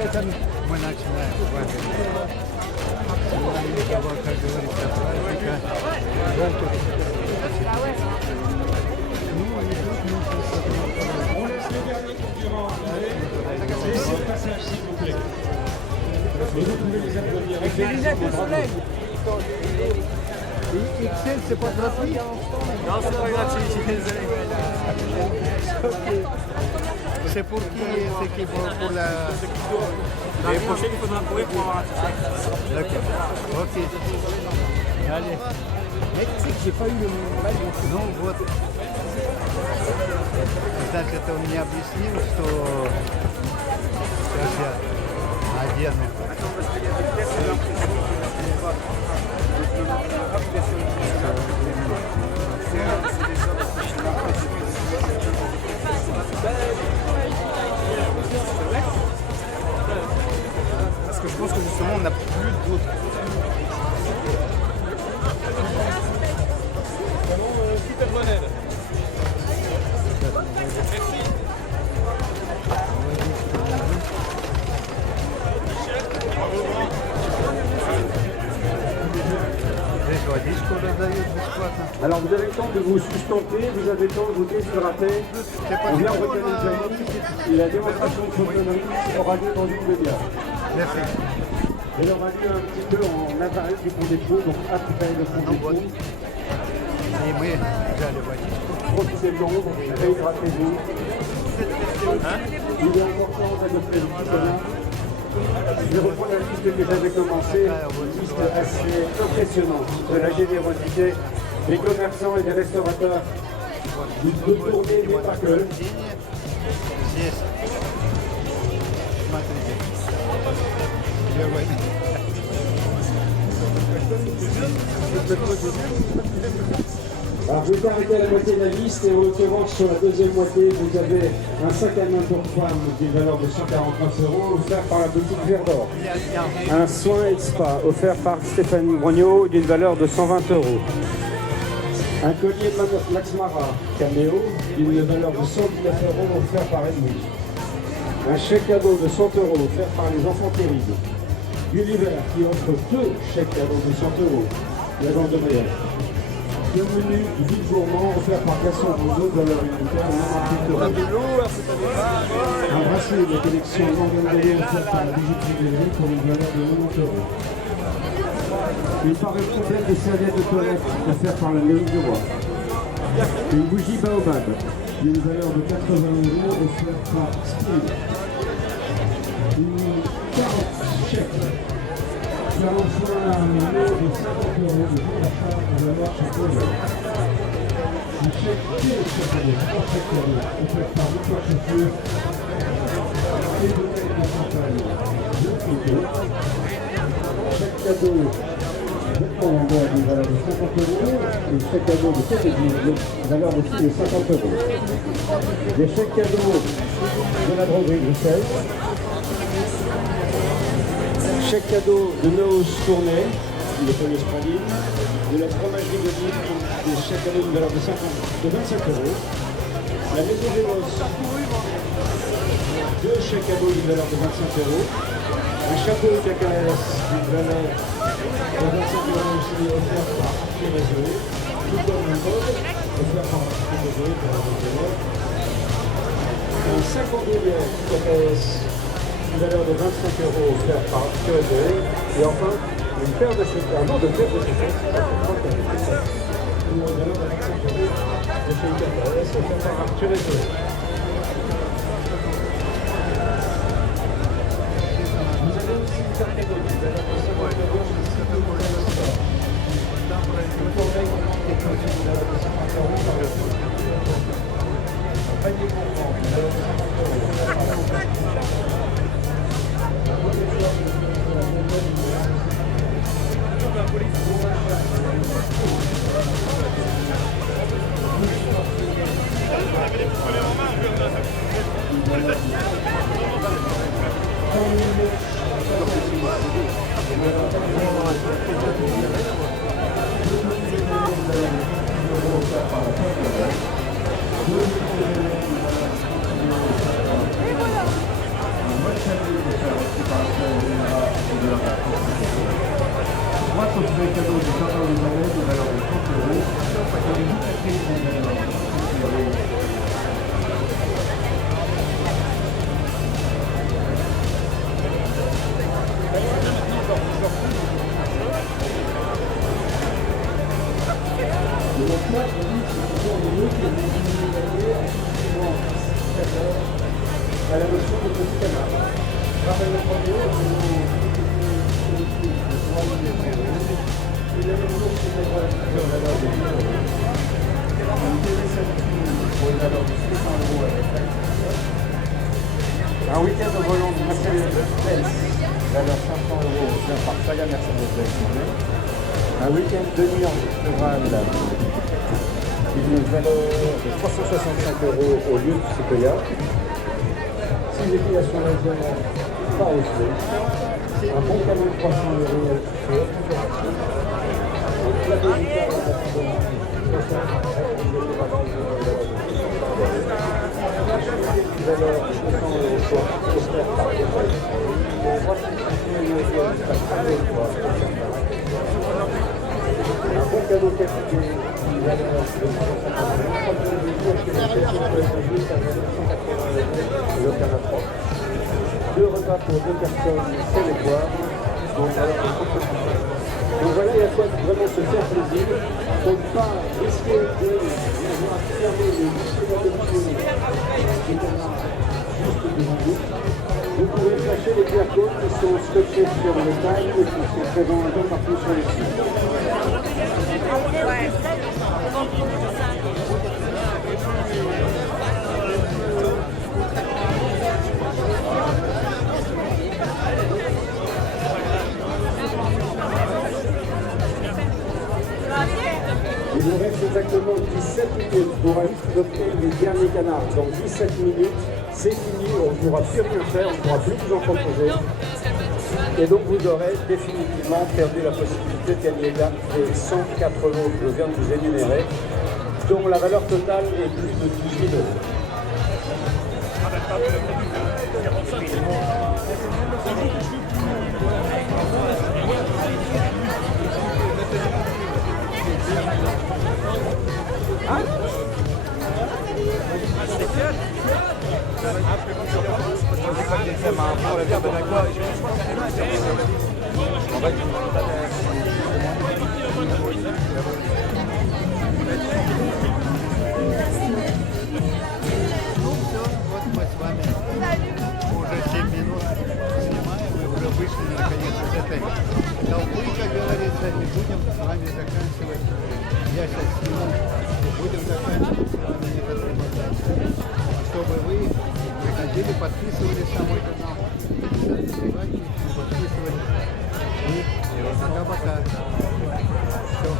Мы начинаем с вами. Сегодня, как говорится, праздника желтых. Ну, идут XL, c'est pas gratuit? Non, c'est pas gratuit, je suis désolé. C'est pour qui? C'est qui pour la... L'année prochaine, il faudra courir pour avoir un t-shirt. D'accord. Ok. Allez. Mais tu sais que j'ai pas eu le maillot. Ну вот. Значит, он мне объяснил, что сейчас я одену. Parce que je pense que justement, on n'a plus d'autres. Super bonne aide. Merci. Alors vous avez le temps de vous sustenter, vous avez le temps de vous déshydrater. On vient retenir le planning et la démonstration de photonomie aura lieu dans une demi-heure. Merci. Elle aura lieu un petit peu en aval du pont des Pots, donc après le pont des Pots. Et мы взяли водичку. Profitez de l'ombre, réhydratez-vous. Il est important d'adopter le petit commun. Je vais reprendre la liste que j'avais commencée, une liste assez impressionnante de la générosité des commerçants et des restaurateurs de tourner, mais pas que. Здесь. Смотрите. Первый. Alors je vais arrêter à la moitié de la liste et en l'occurrence sur la deuxième moitié vous avez un sac à main pour femme d'une valeur de 149 € offert par la boutique Verdor. Un soin et spa offert par Stéphanie Brognaud d'une valeur de 120 €. Un collier de Max Mara Caméo d'une valeur de 119 € offert par Edmund. Un chèque cadeau de 100 € offert par les enfants terribles. Gulliver qui offre 2 chèques cadeaux de 100 €. L'agence de mariage. Le menu du vide gourmand offert par Gasson Roseau de valeur unitaire en 98 €. Un bracelet de la collection Morgane offert par la bijouterie pour une valeur de 90 €. Une parure complète de serviettes de toilette offert par la mairie du roi. Une bougie Baobab d'une valeur de 80 € offert par Spill. Une 40 chèques. Un soin à un lot de 50 € de bon d'achat pour la marche à Polo. Un chèque téléchargé, 3 chèques cadeaux, offert par Victoire Chaussure. Une bouteille de champagne, 2 photos. Chèque cadeau, vêtements en bois d'une valeur de 50 € et chèque cadeau de 7 églises, valeur de 50 €. Des chèques cadeaux de la droguerie Bruxelles. Chèque cadeau de Noos Tournai, le premier Praline, de la fromagerie de Lille, des chèques cadeaux d'une valeur de 25 €. La maison des Mosses, 2 chèques cadeaux d'une valeur de 25 €. Un chapeau KKS d'une valeur de 25 € aussi offert par Arthur Réseau. Tout comme un code offert par Arthur Réseau pour la maison. Un sac en douillère KKS. Une valeur de 25 € offert par Arthur. Et enfin, une paire de chaussettes, un lot de paires de chaussettes, une valeur de 25 € de chez KKS offert par Arthur. Vous avez aussi une carte cadeau de valeur de 50 € chez Sylvie Moulin-Sport. Une corbeille qui est produite de valeur de 50 € par le un panier gourmand de valeur de 50 €. Vous avez les mains. promotion des petits canards. Rappel le premier, un week-end au volant de Mercedes-Benz, valeur 500 € offert par Saga Mercedes-Benz. Un week-end de nuit en cheval, une valeur de 365 € au lieu de Sequoia. 6 dépilations laser par effet. Un bon cadeau de 300 € chez Opération. Un clavier vital à valeur de 200 € offert par Eiffel. Un bon cadeau qualité, une valeur de 180 €. Deux repas pour deux personnes, c'est les boire. Donc alors, vous voyez à quoi vraiment se faire plaisir pour ne pas risquer de fermer le lycée d'adoption du canard juste devant vous. Vous pouvez flasher les QR codes qui sont scotchés sur le taille et qui sont présents un peu partout sur le site. Il nous reste exactement 17 minutes pour adopter les derniers canards. Dans 17 minutes, c'est fini, on ne pourra plus rien faire, on ne pourra plus vous en proposer. Et donc vous aurez définitivement perdu la possibilité de gagner là les 104 € que je viens de vous énumérer, dont la valeur totale est plus de 18 €. Мы с вами уже 7 минут снимаем, мы уже вышли наконец из этой толпы, как говорится, и будем с вами заканчивать. Я сейчас сниму, будем заканчивать с вами этот репортаж, чтобы вы приходили, подписывались на мой канал, ставили лайки, подписывались. И пока-пока. Все.